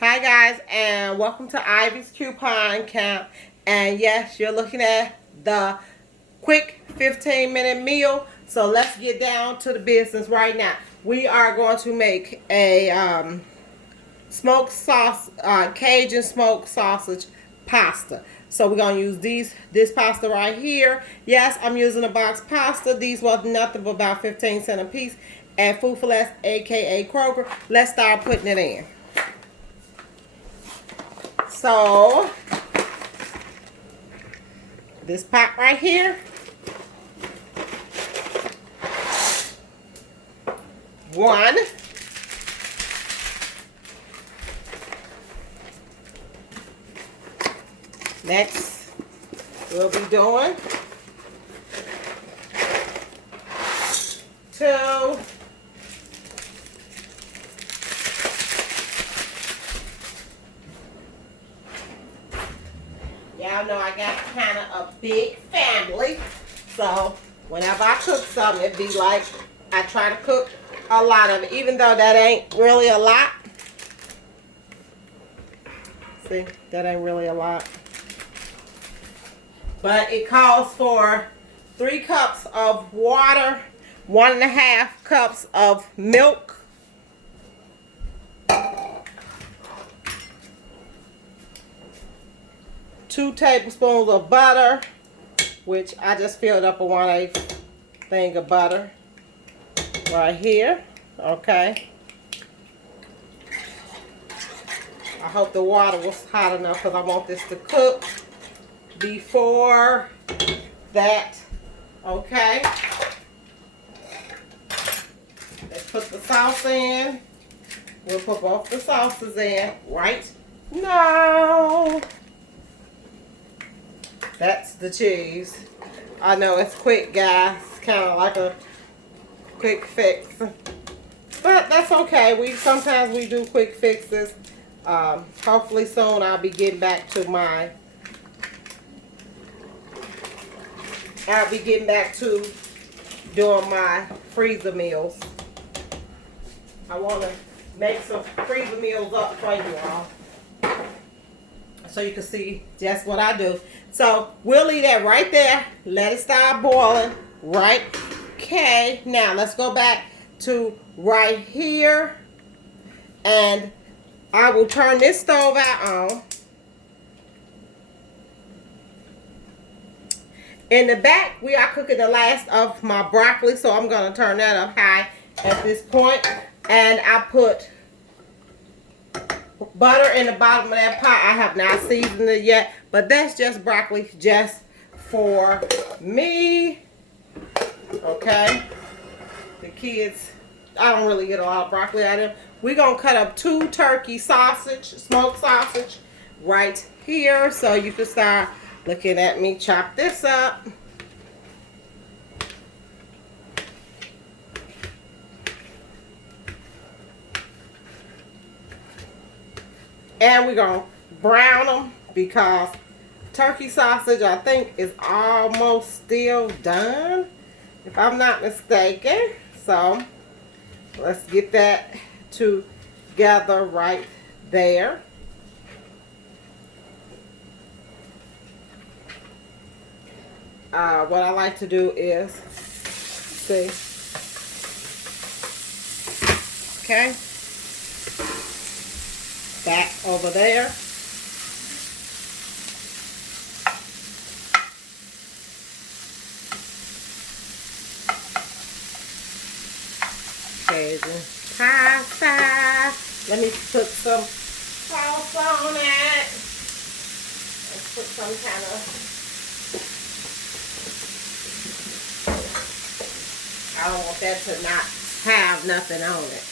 Hi guys, and welcome to Ivy's Coupon Count. And yes, you're looking at the quick 15-minute meal. So let's get down to the business right now. We are going to make a smoked sauce, Cajun smoked sausage pasta. So we're gonna use this pasta right here. Yes, I'm using a box pasta. These was nothing but about 15 cents a piece at Food for Less, aka Kroger. Let's start putting it in. So this pot right here, one. Next, we'll be doing two. Y'all know I got kind of a big family, so whenever I cook something, it be like I try to cook a lot of it, even though that ain't really a lot. See, that ain't really a lot. But it calls for 3 cups of water, 1.5 cups of milk, 2 tablespoons of butter, which I just filled up a 1/8 thing of butter right here. Okay. I hope the water was hot enough because I want this to cook before that. Okay. Let's put the sauce in. We'll put both the sauces in right now. That's the cheese. I know it's quick, guys. Kind of like a quick fix. But that's okay. Sometimes we do quick fixes. Hopefully soon I'll be getting back to doing my freezer meals. I want to make some freezer meals up for you all, so you can see just what I do. So we'll leave that right there. Let it start boiling. Right. Okay. Now let's go back to right here, and I will turn this stove out on. In the back, we are cooking the last of my broccoli, so I'm going to turn that up high at this point. And I put butter in the bottom of that pot. I have not seasoned it yet, but that's just broccoli just for me. Okay. The kids, I don't really get a lot of broccoli out of them. We're going to cut up 2 turkey sausage, smoked sausage right here, so you can start looking at me chop this up. And we're going to brown them because turkey sausage, I think, is almost still done, if I'm not mistaken. So let's get that together right there. What I like to do is, see, okay, back over there. Cajun pasta. Let me put some sauce on it. Let's put some kind of, I don't want that to not have nothing on it.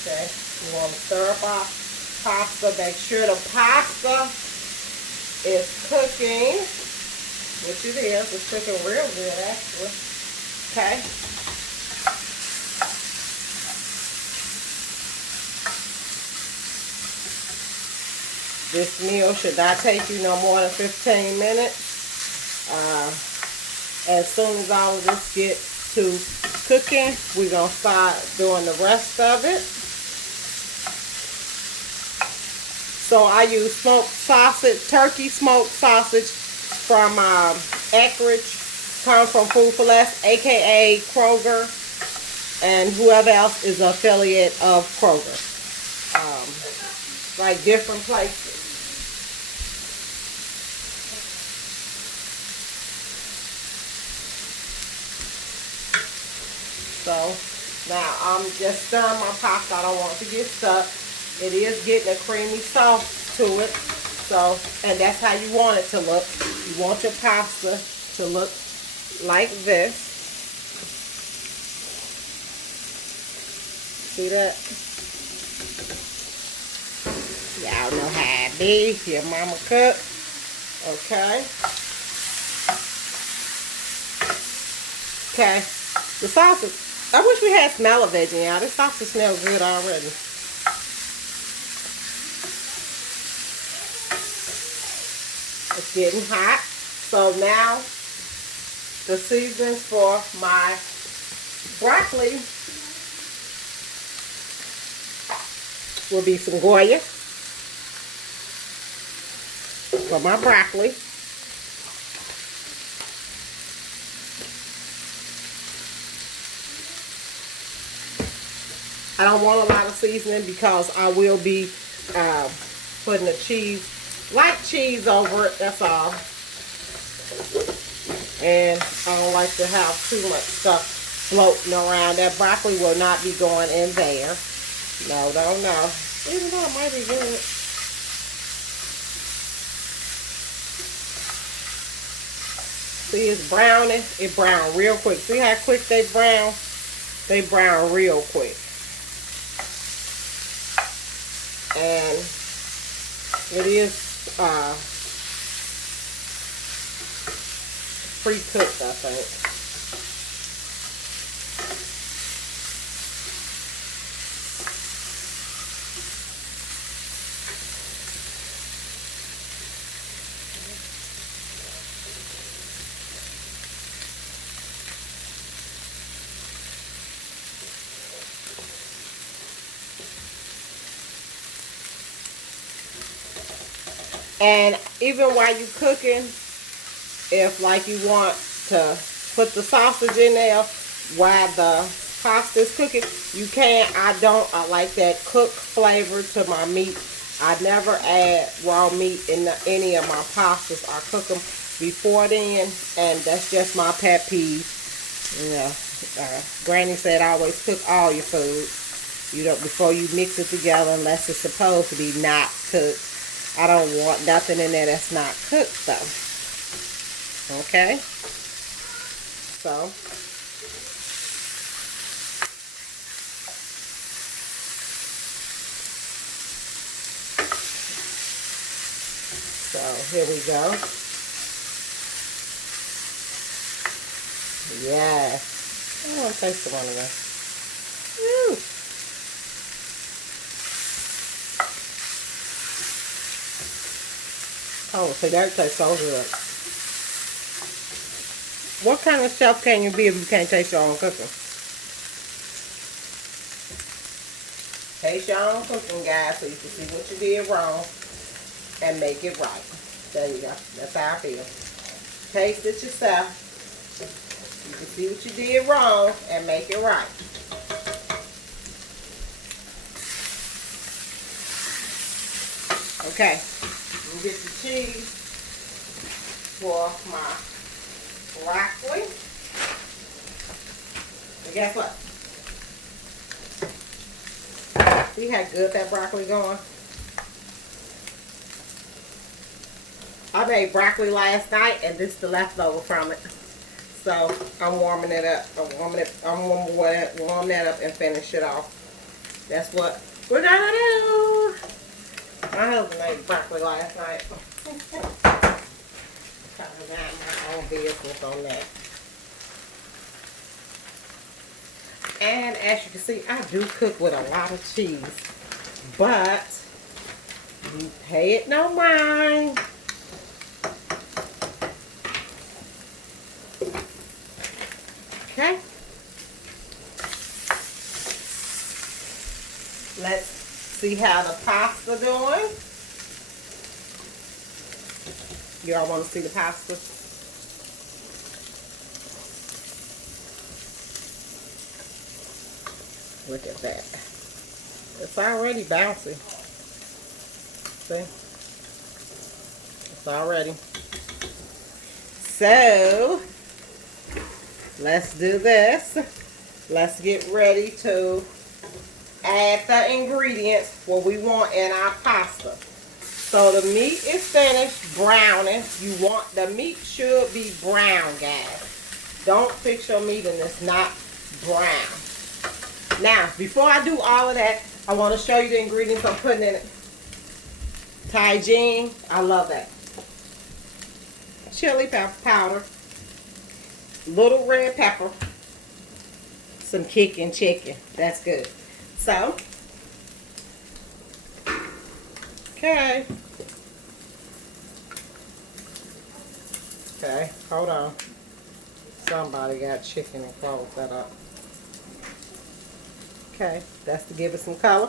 Okay, you want to stir up our pasta. Make sure the pasta is cooking, which it is. It's cooking real good, actually. Okay. This meal should not take you no more than 15 minutes. As soon as all of this gets to cooking, we're going to start doing the rest of it. So I use smoked sausage, turkey smoked sausage from Eckrich, come from Food for Less, aka Kroger, and whoever else is an affiliate of Kroger. Like different places. So now I'm just stirring my pasta. I don't want it to get stuck. It is getting a creamy sauce to it. So, and that's how you want it to look. You want your pasta to look like this. See that? Y'all know how it be. Your mama cook. Okay. Okay. The sausage. I wish we had smell-o-veg in y'all. This sausage smells good already. It's getting hot. So now the seasonings for my broccoli will be some Goya for my broccoli. I don't want a lot of seasoning because I will be putting the cheese, light cheese over it, that's all. And I don't like to have too much stuff floating around. That broccoli will not be going in there. No, no. Even though it might be good. See, it's browning. It brown real quick. See how quick they brown? They brown real quick. And it is pre-cooked, I think. And even while you're cooking, if like you want to put the sausage in there while the pasta is cooking, you can. I like that cooked flavor to my meat. I never add raw meat in any of my pastas. I cook them before then, and that's just my pet peeve. You know, Granny said always cook all your food. You don't before you mix it together unless it's supposed to be not cooked. I don't want nothing in there that's not cooked though. Okay? So here we go. Yes. I want to taste one of them. Woo. Oh, so that tastes so good. What kind of chef can you be if you can't taste your own cooking? Taste your own cooking, guys, so you can see what you did wrong and make it right. There you go. That's how I feel. Taste it yourself. You can see what you did wrong and make it right. Okay. We'll get the cheese for my broccoli. And guess what? See how good that broccoli going? I made broccoli last night, and this is the leftover from it. So I'm warming it up. I'm warm that up and finish it off. That's what we're gonna do. My husband ate broccoli last night. Trying to mind my own business on that. And as you can see, I do cook with a lot of cheese. But You pay it no mind. Okay. Let's see how the pasta doing. Y'all want to see the pasta? Look at that. It's already bouncy. See? It's already. So, let's do this. Let's get ready to add the ingredients what we want in our pasta. So the meat is finished browning. You want the meat should be brown, guys. Don't fix your meat and it's not brown. Now, before I do all of that, I want to show you the ingredients I'm putting in it. Thyme, I love that. Chili powder, little red pepper, some kicking chicken. That's good. So, okay. Okay, hold on. Somebody got chicken and closed that up. Okay, that's to give it some color.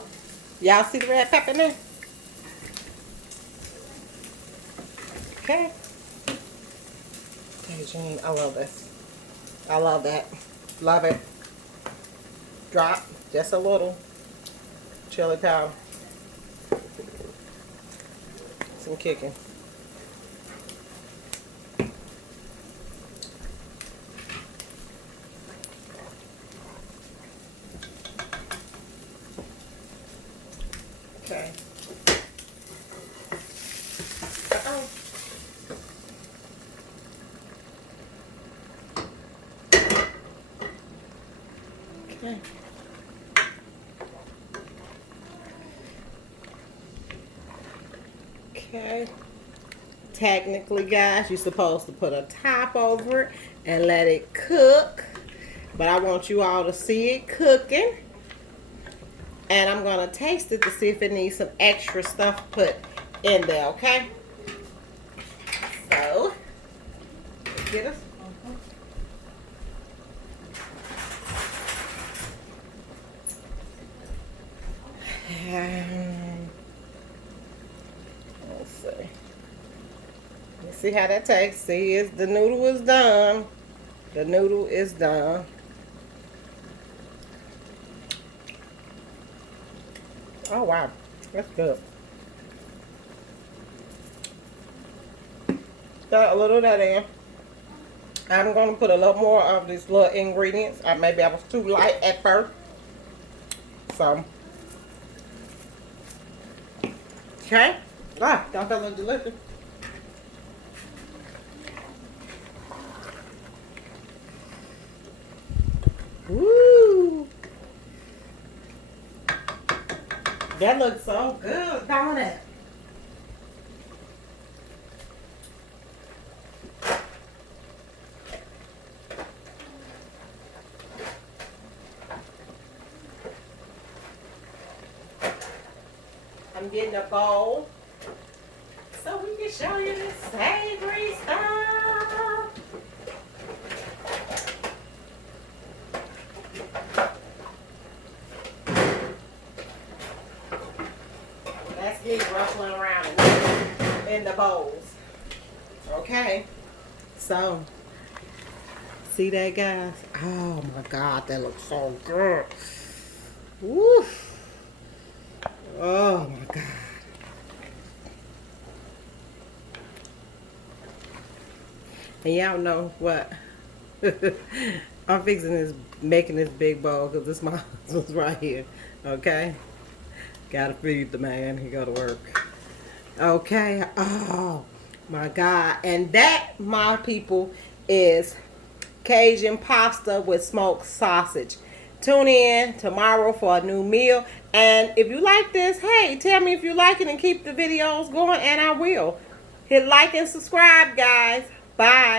Y'all see the red pepper in there? Okay. Okay, Jean, I love this. I love that. Love it. Drop just a little chili powder. Some kicking. Okay. Okay. Okay. Technically, guys, you're supposed to put a top over it and let it cook. But I want you all to see it cooking. And I'm going to taste it to see if it needs some extra stuff put in there, okay? So, let's get us. Let's see. Let's see how that tastes. See, the noodle is done. The noodle is done. Oh, wow. That's good. Got a little of that in. I'm going to put a little more of these little ingredients. Maybe I was too light at first. So. Okay. Ah, don't that look delicious? Woo! That looks so good, don't it? I'm getting a bowl so we can show you the savory stuff. That's me ruffling around in the bowls. Okay, so see that, guys? Oh my God, that looks so good. Woo! Oh my God. And y'all know what? I'm making this big bowl because this my husband's right here. Okay? Gotta feed the man. He go to work. Okay. Oh my God. And that, my people, is Cajun pasta with smoked sausage. Tune in tomorrow for a new meal. And if you like this, hey, tell me if you like it and keep the videos going, and I will. Hit like and subscribe, guys. Bye.